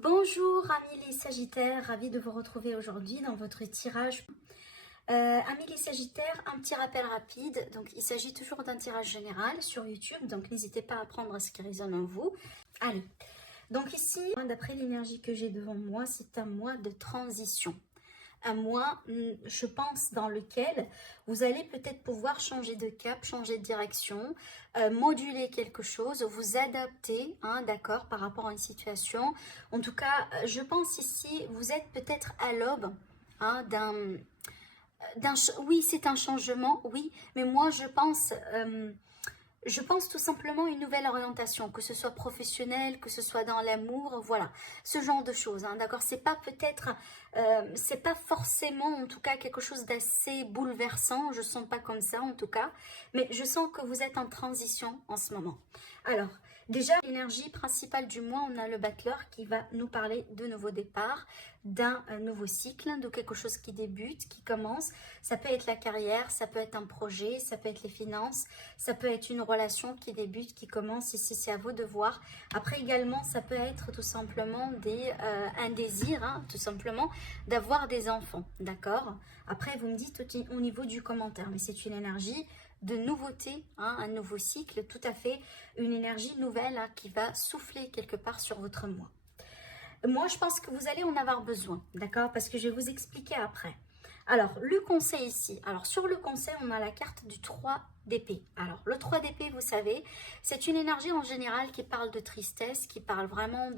Bonjour amis les Sagittaires, ravie de vous retrouver aujourd'hui dans votre tirage. Amis les Sagittaires, un petit rappel rapide, donc il s'agit toujours d'un tirage général sur YouTube, donc n'hésitez pas à prendre ce qui résonne en vous. Allez, donc ici, d'après l'énergie que j'ai devant moi, c'est un mois de transition. Un mois, je pense, dans lequel vous allez peut-être pouvoir changer de cap, changer de direction, moduler quelque chose, vous adapter, hein, d'accord, par rapport à une situation. En tout cas, je pense ici, vous êtes peut-être à l'aube, hein, oui, c'est un changement, oui, mais moi je pense tout simplement une nouvelle orientation, que ce soit professionnelle, que ce soit dans l'amour, voilà, ce genre de choses, hein, d'accord. C'est pas peut-être, c'est pas forcément en tout cas quelque chose d'assez bouleversant, je sens pas comme ça en tout cas, mais je sens que vous êtes en transition en ce moment. Alors, déjà, l'énergie principale du mois, on a le battleur qui va nous parler de nouveau départ, d'un nouveau cycle, de quelque chose qui débute, qui commence. Ça peut être la carrière, ça peut être un projet, ça peut être les finances, ça peut être une relation qui débute, qui commence. Ici, c'est à vous de voir. Après également, ça peut être tout simplement un désir, hein, tout simplement, d'avoir des enfants, d'accord? Après, vous me dites au niveau du commentaire, mais c'est une énergie de nouveauté, hein, un nouveau cycle, tout à fait, une énergie nouvelle, hein, qui va souffler quelque part sur votre mois. Moi, je pense que vous allez en avoir besoin, d'accord? Parce que je vais vous expliquer après. Alors, le conseil ici. Alors, sur le conseil, on a la carte du 3 d'épée. Alors, le 3 d'épée, vous savez, c'est une énergie en général qui parle de tristesse, qui parle vraiment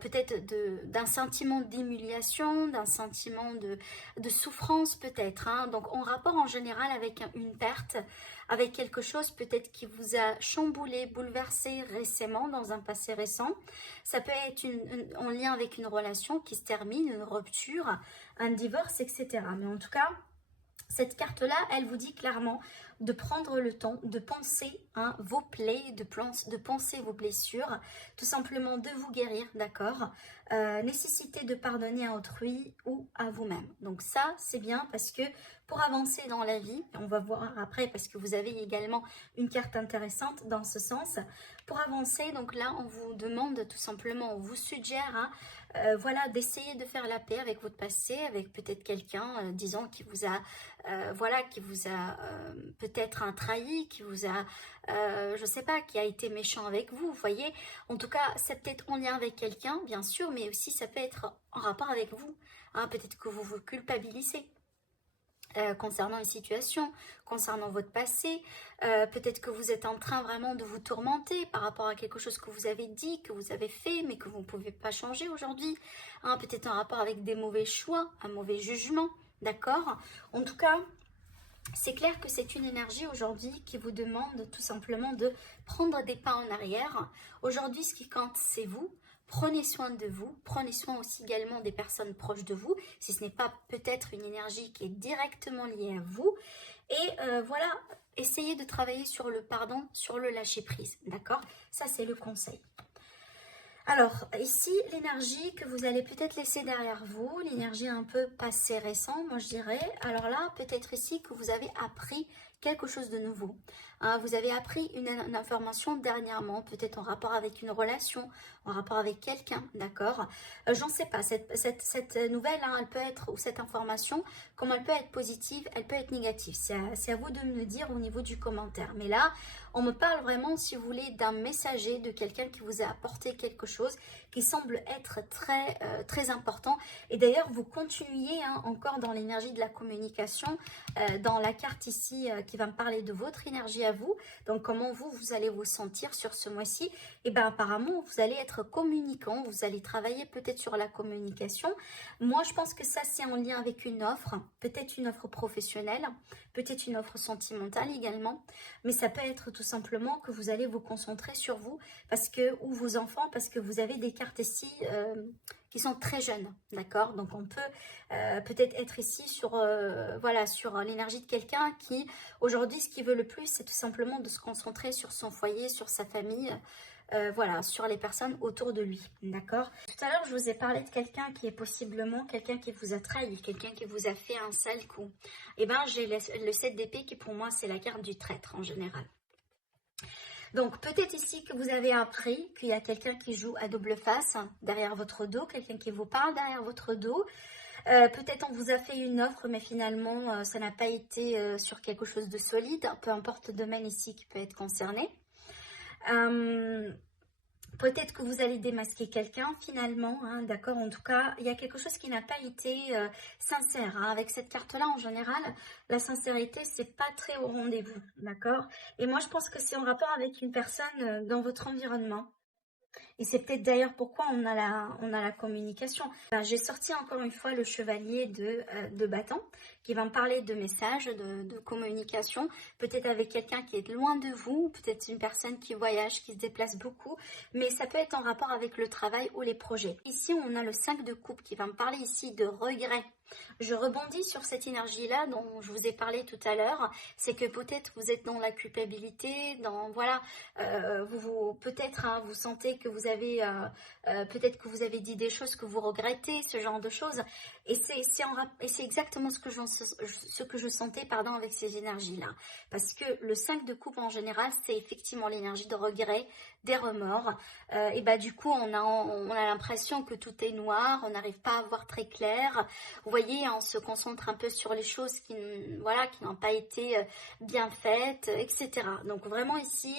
peut-être d'un sentiment d'humiliation, d'un sentiment de souffrance peut-être, hein. Donc, en rapport en général avec une perte, avec quelque chose peut-être qui vous a chamboulé, bouleversé récemment, dans un passé récent. Ça peut être en lien avec une relation qui se termine, une rupture, un divorce, etc. Mais en tout cas, cette carte-là, elle vous dit clairement de prendre le temps de penser, hein, vos plaies, de penser vos blessures, tout simplement de vous guérir, d'accord, nécessité de pardonner à autrui ou à vous-même. Donc ça, c'est bien parce que pour avancer dans la vie, on va voir après parce que vous avez également une carte intéressante dans ce sens, pour avancer, donc là, on vous demande tout simplement, on vous suggère, hein, voilà, d'essayer de faire la paix avec votre passé, avec peut-être quelqu'un, disons, qui vous a, voilà, qui vous a peut-être un trahi, qui vous a, je sais pas, qui a été méchant avec vous, vous voyez. En tout cas, c'est peut-être en lien avec quelqu'un, bien sûr, mais aussi ça peut être en rapport avec vous, hein, peut-être que vous vous culpabilisez. Concernant une situation, concernant votre passé, peut-être que vous êtes en train vraiment de vous tourmenter par rapport à quelque chose que vous avez dit, que vous avez fait, mais que vous ne pouvez pas changer aujourd'hui, hein, peut-être en rapport avec des mauvais choix, un mauvais jugement, d'accord? En tout cas, c'est clair que c'est une énergie aujourd'hui qui vous demande tout simplement de prendre des pas en arrière. Aujourd'hui, ce qui compte, c'est vous. Prenez soin de vous, prenez soin aussi également des personnes proches de vous, si ce n'est pas peut-être une énergie qui est directement liée à vous. Et voilà, essayez de travailler sur le pardon, sur le lâcher-prise, d'accord? Ça, c'est le conseil. Alors, ici, l'énergie que vous allez peut-être laisser derrière vous, l'énergie un peu passé récent, moi je dirais. Alors là, peut-être ici que vous avez appris quelque chose de nouveau. Hein, vous avez appris une information dernièrement, peut-être en rapport avec une relation, en rapport avec quelqu'un, d'accord? J'en sais pas, cette nouvelle, hein, elle peut être, ou cette information, comme elle peut être positive, elle peut être négative. C'est à vous de me le dire au niveau du commentaire. Mais là, on me parle vraiment, si vous voulez, d'un messager, de quelqu'un qui vous a apporté quelque chose qui semble être très important. Et d'ailleurs, vous continuez, hein, encore dans l'énergie de la communication, dans la carte ici qui va me parler de votre énergie à vous. Donc, comment vous allez vous sentir sur ce mois-ci? Et bien, apparemment, vous allez être communicant, vous allez travailler peut-être sur la communication. Moi, je pense que ça, c'est en lien avec une offre, peut-être une offre professionnelle, peut-être une offre sentimentale également, mais ça peut être tout simplement que vous allez vous concentrer sur vous, parce que, ou vos enfants, parce que vous avez des cartes ici qui sont très jeunes, d'accord? Donc on peut peut-être être ici sur, voilà, sur l'énergie de quelqu'un qui, aujourd'hui, ce qu'il veut le plus, c'est tout simplement de se concentrer sur son foyer, sur sa famille, voilà, sur les personnes autour de lui, d'accord? Tout à l'heure, je vous ai parlé de quelqu'un qui est possiblement quelqu'un qui vous a trahi, quelqu'un qui vous a fait un sale coup. Et bien, j'ai le 7 d'épée qui, pour moi, c'est la carte du traître en général. Donc, peut-être ici que vous avez appris qu'il y a quelqu'un qui joue à double face derrière votre dos, quelqu'un qui vous parle derrière votre dos. Peut-être on vous a fait une offre, mais finalement, ça n'a pas été sur quelque chose de solide, peu importe le domaine ici qui peut être concerné. Peut-être que vous allez démasquer quelqu'un finalement, hein, d'accord? En tout cas, il y a quelque chose qui n'a pas été sincère. Hein. Avec cette carte-là, en général, la sincérité, c'est pas très au rendez-vous, d'accord? Et moi, je pense que c'est en rapport avec une personne dans votre environnement. Et c'est peut-être d'ailleurs pourquoi on a la communication. Ben, j'ai sorti encore une fois le chevalier de bâton qui va me parler de messages, de communication, peut-être avec quelqu'un qui est loin de vous, peut-être une personne qui voyage, qui se déplace beaucoup, mais ça peut être en rapport avec le travail ou les projets. Ici, on a le 5 de coupe qui va me parler ici de regret. Je rebondis sur cette énergie-là dont je vous ai parlé tout à l'heure, c'est que peut-être vous êtes dans la culpabilité, dans voilà, peut-être hein, vous sentez que vous avez, peut-être que vous avez dit des choses que vous regrettez, ce genre de choses, et c'est exactement ce que je sentais pardon avec ces énergies-là, parce que le 5 de coupe en général, c'est effectivement l'énergie de regret, des remords, et bah du coup on a l'impression que tout est noir, on n'arrive pas à voir très clair. Vous voyez, on se concentre un peu sur les choses qui n'ont pas été bien faites, etc. Donc vraiment ici,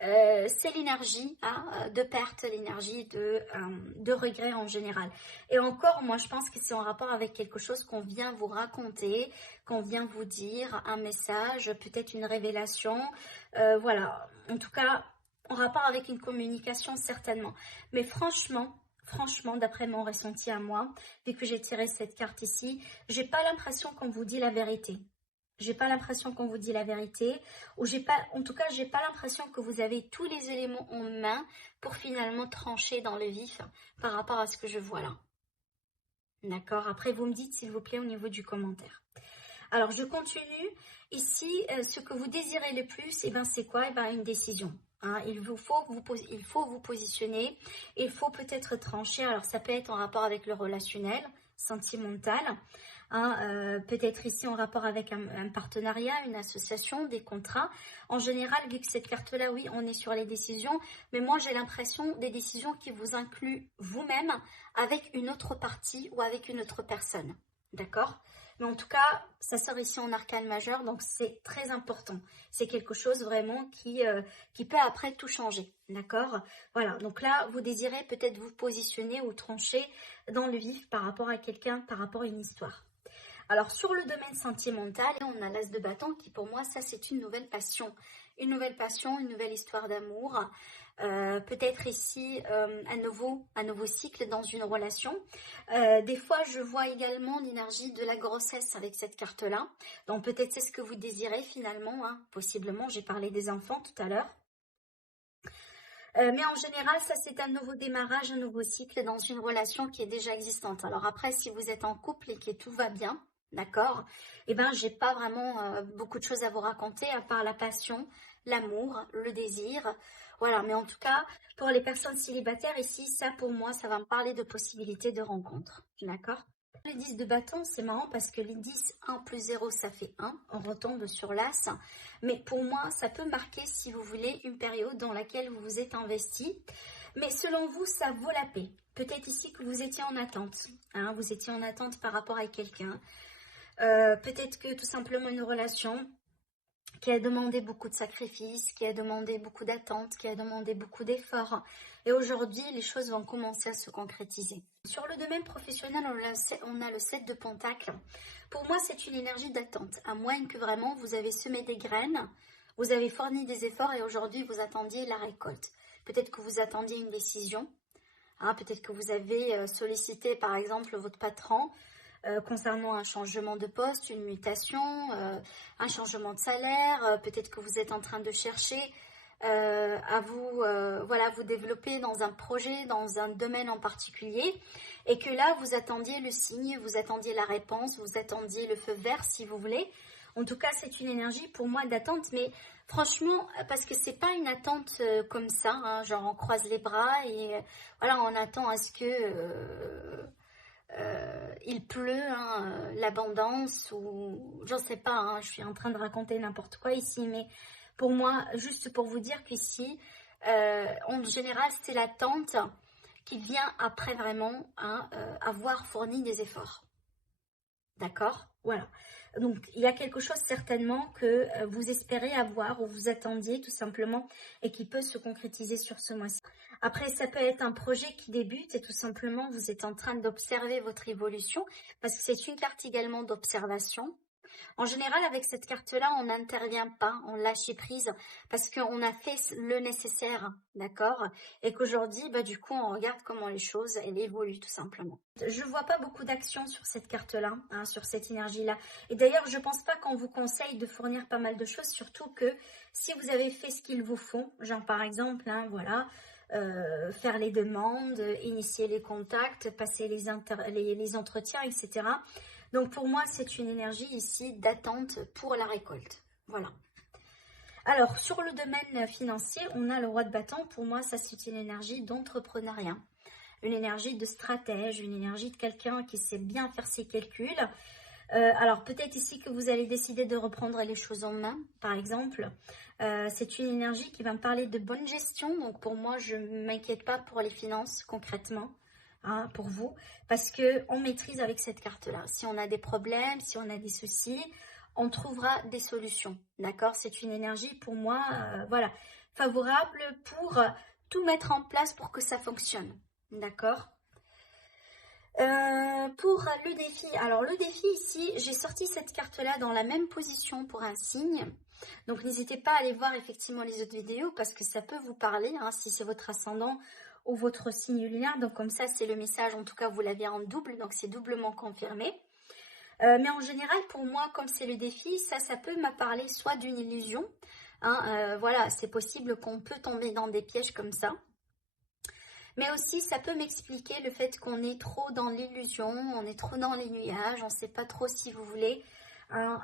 c'est l'énergie hein, de perte, l'énergie de regret en général. Et encore, moi je pense que c'est en rapport avec quelque chose qu'on vient vous raconter, qu'on vient vous dire, un message, peut-être une révélation. Voilà, en tout cas, en rapport avec une communication certainement. Mais franchement, d'après mon ressenti à moi, vu que j'ai tiré cette carte ici, j'ai pas l'impression qu'on vous dit la vérité. J'ai pas l'impression qu'on vous dit la vérité, ou j'ai pas, en tout cas, j'ai pas l'impression que vous avez tous les éléments en main pour finalement trancher dans le vif par rapport à ce que je vois là. D'accord? Après, vous me dites s'il vous plaît au niveau du commentaire. Alors, je continue. Ici, ce que vous désirez le plus, eh ben, c'est quoi? Eh ben, une décision. Hein. Il faut vous positionner. Il faut peut-être trancher. Alors, ça peut être en rapport avec le relationnel, sentimental. Hein, peut-être ici en rapport avec un partenariat, une association, des contrats. En général, vu que cette carte-là, oui, on est sur les décisions. Mais moi, j'ai l'impression des décisions qui vous incluent vous-même avec une autre partie ou avec une autre personne. D'accord? Mais en tout cas, ça sort ici en arcane majeur, donc c'est très important. C'est quelque chose vraiment qui peut après tout changer. D'accord? Voilà, donc là, vous désirez peut-être vous positionner ou trancher dans le vif par rapport à quelqu'un, par rapport à une histoire. Alors, sur le domaine sentimental, on a l'as de bâton qui, pour moi, ça, c'est une nouvelle passion. Une nouvelle passion, une nouvelle histoire d'amour. Peut-être ici un nouveau cycle dans une relation. Des fois, je vois également l'énergie de la grossesse avec cette carte-là. Donc, peut-être c'est ce que vous désirez finalement. Hein. Possiblement, j'ai parlé des enfants tout à l'heure. Mais en général, ça c'est un nouveau démarrage, un nouveau cycle dans une relation qui est déjà existante. Alors après, si vous êtes en couple et que tout va bien, d'accord, eh ben j'ai pas vraiment beaucoup de choses à vous raconter à part la passion, l'amour, le désir. Voilà, mais en tout cas, pour les personnes célibataires ici, ça pour moi, ça va me parler de possibilités de rencontres. D'accord? Les 10 de bâton, c'est marrant parce que les 10, 1 plus 0, ça fait 1. On retombe sur l'as. Mais pour moi, ça peut marquer, si vous voulez, une période dans laquelle vous vous êtes investi. Mais selon vous, ça vaut la paix. Peut-être ici que vous étiez en attente. Hein, vous étiez en attente par rapport à quelqu'un. Peut-être que tout simplement une relation qui a demandé beaucoup de sacrifices, qui a demandé beaucoup d'attentes, qui a demandé beaucoup d'efforts. Et aujourd'hui, les choses vont commencer à se concrétiser. Sur le domaine professionnel, on a le 7 de Pentacle. Pour moi, c'est une énergie d'attente, à moins que vraiment vous avez semé des graines, vous avez fourni des efforts et aujourd'hui, vous attendiez la récolte. Peut-être que vous attendiez une décision, hein, peut-être que vous avez sollicité, par exemple, votre patron, concernant un changement de poste, une mutation, un changement de salaire, peut-être que vous êtes en train de chercher à vous développer dans un projet, dans un domaine en particulier, et que là, vous attendiez le signe, vous attendiez la réponse, vous attendiez le feu vert, si vous voulez. En tout cas, c'est une énergie pour moi d'attente, mais franchement, parce que c'est pas une attente comme ça, hein, genre on croise les bras et voilà, on attend à ce que il pleut, hein, l'abondance ou j'en sais pas, hein, je suis en train de raconter n'importe quoi ici, mais Pour moi, juste pour vous dire qu'ici, en général, c'est l'attente qui vient après vraiment avoir fourni des efforts. D'accord? Voilà. Donc, il y a quelque chose certainement que vous espérez avoir ou vous attendiez tout simplement et qui peut se concrétiser sur ce mois-ci. Après, ça peut être un projet qui débute et tout simplement vous êtes en train d'observer votre évolution parce que c'est une carte également d'observation. En général, avec cette carte-là, on n'intervient pas, on lâche prise parce qu'on a fait le nécessaire, d'accord? Et qu'aujourd'hui, bah, du coup, on regarde comment les choses, elles évoluent tout simplement. Je vois pas beaucoup d'action sur cette carte-là, hein, sur cette énergie-là. Et d'ailleurs, je pense pas qu'on vous conseille de fournir pas mal de choses, surtout que si vous avez fait ce qu'il vous faut, genre par exemple, hein, voilà, faire les demandes, initier les contacts, passer les entretiens, etc. Donc pour moi, c'est une énergie ici d'attente pour la récolte. Voilà. Alors, sur le domaine financier, on a le roi de bâton. Pour moi, ça, c'est une énergie d'entrepreneuriat. Une énergie de stratège, une énergie de quelqu'un qui sait bien faire ses calculs. Alors, peut-être ici que vous allez décider de reprendre les choses en main, par exemple. C'est une énergie qui va me parler de bonne gestion. Donc, pour moi, je ne m'inquiète pas pour les finances, concrètement. Hein, pour vous, parce qu'on maîtrise avec cette carte-là. Si on a des problèmes, si on a des soucis, on trouvera des solutions, d'accord? C'est une énergie pour moi, voilà, favorable pour tout mettre en place pour que ça fonctionne, d'accord? Pour le défi, alors le défi ici, j'ai sorti cette carte-là dans la même position pour un signe. Donc n'hésitez pas à aller voir effectivement les autres vidéos parce que ça peut vous parler, hein, si c'est votre ascendant ou votre signe lunaire. Donc comme ça, c'est le message, en tout cas vous l'avez en double, donc c'est doublement confirmé. Mais en général, pour moi, comme c'est le défi, ça peut me parler soit d'une illusion, hein, voilà, c'est possible qu'on peut tomber dans des pièges comme ça. Mais aussi, ça peut m'expliquer le fait qu'on est trop dans l'illusion, on est trop dans les nuages, on ne sait pas trop si vous voulez, hein,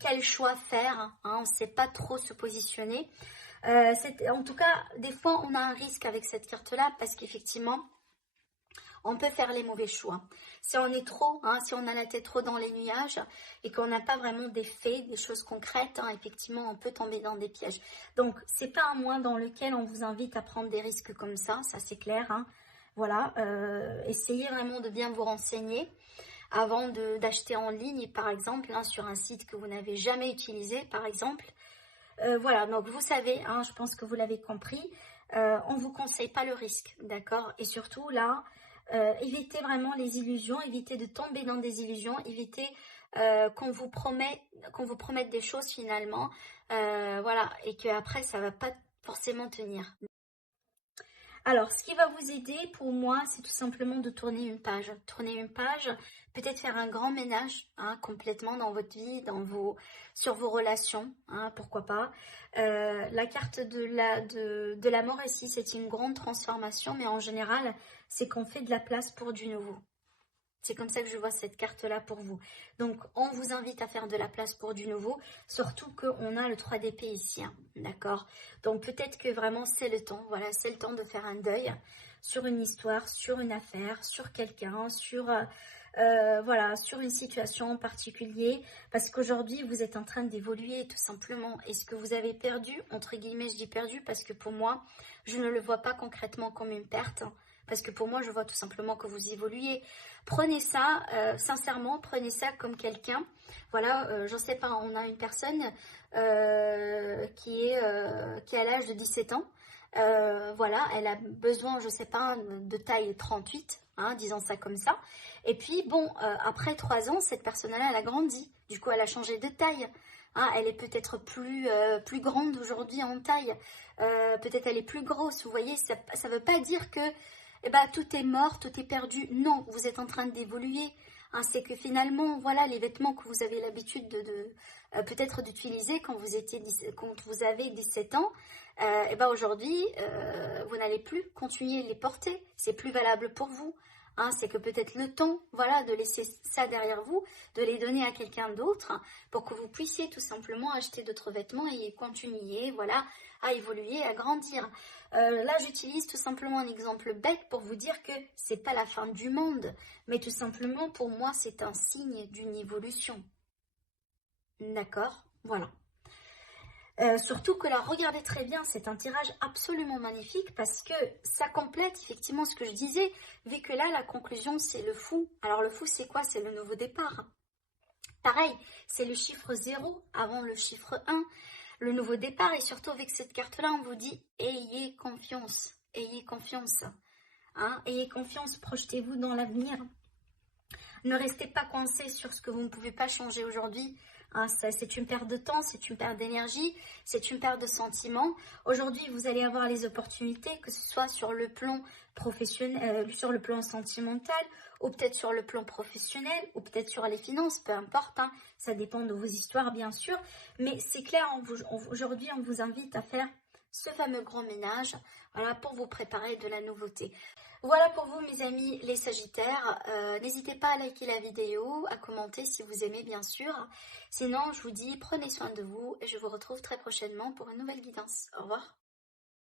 quel choix faire, hein, on ne sait pas trop se positionner. En tout cas, des fois, on a un risque avec cette carte-là parce qu'effectivement, on peut faire les mauvais choix. Si on est trop, hein, si on a la tête trop dans les nuages et qu'on n'a pas vraiment des faits, des choses concrètes, hein, effectivement, on peut tomber dans des pièges. Donc, c'est pas un mois dans lequel on vous invite à prendre des risques comme ça c'est clair. Hein. Voilà, essayez vraiment de bien vous renseigner avant d'acheter en ligne, par exemple, hein, sur un site que vous n'avez jamais utilisé, par exemple. Voilà, donc vous savez, hein, je pense que vous l'avez compris, on ne vous conseille pas le risque, d'accord? Et surtout, là, évitez vraiment les illusions, évitez de tomber dans des illusions, évitez qu'on vous promette des choses finalement, voilà, et qu'après, ça ne va pas forcément tenir. Alors, ce qui va vous aider pour moi, c'est tout simplement de tourner une page. Tourner une page, peut-être faire un grand ménage, hein, complètement dans votre vie, sur vos relations, hein, pourquoi pas. La carte de la mort ici, c'est une grande transformation, mais en général, c'est qu'on fait de la place pour du nouveau. C'est comme ça que je vois cette carte-là pour vous. Donc, on vous invite à faire de la place pour du nouveau, surtout qu'on a le 3 d'épée ici, hein, d'accord? Donc, peut-être que vraiment, c'est le temps, voilà, c'est le temps de faire un deuil sur une histoire, sur une affaire, sur quelqu'un, voilà, sur une situation en particulier, parce qu'aujourd'hui, vous êtes en train d'évoluer, tout simplement. Et ce que vous avez perdu, entre guillemets, je dis perdu, parce que pour moi, je ne le vois pas concrètement comme une perte, parce que pour moi, je vois tout simplement que vous évoluez. Prenez ça, sincèrement, prenez ça comme quelqu'un. Voilà, je ne sais pas, on a une personne qui a l'âge de 17 ans. Voilà, elle a besoin, je ne sais pas, de taille 38, hein, disons ça comme ça. Et puis, bon, après 3 ans, cette personne-là, elle a grandi. Du coup, elle a changé de taille. Hein, elle est peut-être plus grande aujourd'hui en taille. Peut-être elle est plus grosse. Vous voyez, ça ne veut pas dire que tout est mort, tout est perdu. Non, vous êtes en train d'évoluer. Hein, c'est que finalement, voilà, les vêtements que vous avez l'habitude peut-être d'utiliser quand vous avez 17 ans, aujourd'hui, vous n'allez plus continuer de les porter. C'est plus valable pour vous. Hein, c'est que peut-être le temps, voilà, de laisser ça derrière vous, de les donner à quelqu'un d'autre pour que vous puissiez tout simplement acheter d'autres vêtements et continuer, voilà, à évoluer, à grandir. Là, j'utilise tout simplement un exemple bête pour vous dire que c'est pas la fin du monde, mais tout simplement pour moi, c'est un signe d'une évolution. D'accord? Voilà. Surtout que là, regardez très bien, c'est un tirage absolument magnifique parce que ça complète effectivement ce que je disais, vu que là, la conclusion, c'est le fou. Alors le fou, c'est quoi? C'est le nouveau départ. Pareil, c'est le chiffre 0 avant le chiffre 1, le nouveau départ. Et surtout avec cette carte-là, on vous dit, ayez confiance, ayez confiance. Hein, ayez confiance, projetez-vous dans l'avenir. Ne restez pas coincé sur ce que vous ne pouvez pas changer aujourd'hui. Hein, c'est une perte de temps, c'est une perte d'énergie, c'est une perte de sentiments. Aujourd'hui, vous allez avoir les opportunités, que ce soit sur le plan professionnel, sur le plan sentimental, ou peut-être sur le plan professionnel, ou peut-être sur les finances, peu importe. Hein, ça dépend de vos histoires, bien sûr. Mais c'est clair, aujourd'hui, on vous invite à faire ce fameux grand ménage, voilà, pour vous préparer de la nouveauté. Voilà pour vous mes amis les Sagittaires, n'hésitez pas à liker la vidéo, à commenter si vous aimez bien sûr. Sinon je vous dis prenez soin de vous et je vous retrouve très prochainement pour une nouvelle guidance. Au revoir.